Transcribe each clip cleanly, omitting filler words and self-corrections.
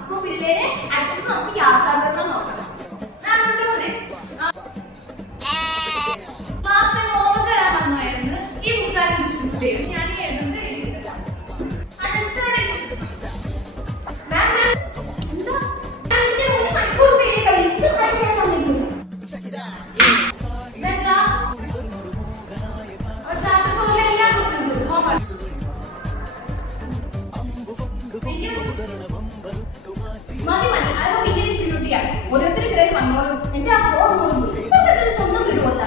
അപ്പൊ പിള്ളേരെ അടുത്ത് നമുക്ക് യാത്രാകരണം നോക്കണം. ക്ലാസ്സിൽ ഹോംവർക്ക് എഴുതാൻ വന്നുമായിരുന്നു. ഈ ബുക്കാരെ ഡിസ്ട്രിബ്യൂട്ട് ചെയ്ത് ഞാൻ എഴുതുന്നത് എഴുതിയിട്ടില്ല. മതി മതി അത് പിന്നെ ഡിസ്ട്രിബ്യൂട്ട് ചെയ്യാം. ഓരോരുത്തരും കയറി വന്നോളൂ. എന്റെ ആ ഫോൺ സ്വന്തം വിടുവല്ല.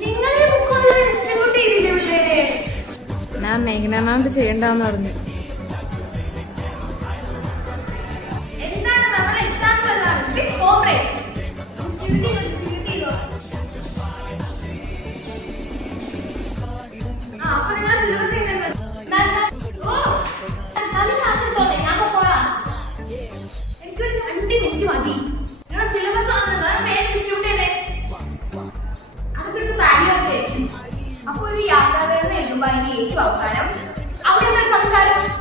നിങ്ങളെ ബുക്കൊന്നും ഡിസ്ട്രിബ്യൂട്ട് ചെയ്തില്ലേ പിള്ളേരെ? ഞാൻ മേഘന മാം ചെയ്യണ്ടെന്ന് പറഞ്ഞു.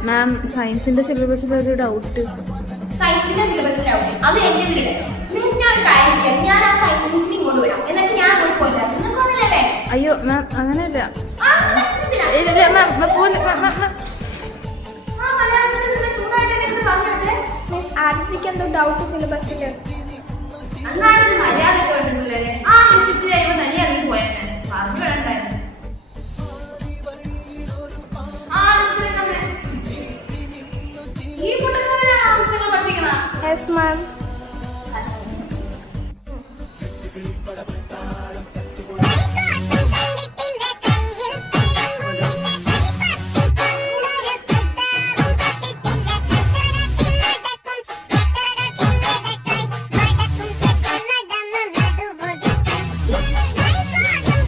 മാം സയൻസിന്റെ സിലബസിൽ ഒരു ഡൗട്ട്. സയൻസിന്റെ സിലബസ് ഡൗട്ട് അത് എന്റെ വീട്. ഞാൻ കാര്യം ചെയ്യാം. ഞാൻ ആ സയൻസ് ഇങ്ങോട്ട് വിടാം. എന്നിട്ട് ഞാൻ അങ്ങോട്ട് പോയില്ല. നിങ്ങൾക്ക് ഒന്നല്ലേ? അയ്യോ മാം അങ്ങനെയല്ല. ആദ്യത്തേക്ക് എന്തോ ഡൗട്ട് സിലബസില്. അന്നാണ് മര്യാദ കേട്ടിട്ടുള്ളത്. ആ മിസ്സിട്ട് കഴിയുമ്പോൾ തനിയെ ഇറങ്ങി പോയാൽ പറഞ്ഞു വിടണ്ടായിരുന്നു. ഈ പുട്ടക്കാരാണ് ആവശ്യങ്ങൾ പഠിപ്പിക്കണം. Yes ma'am.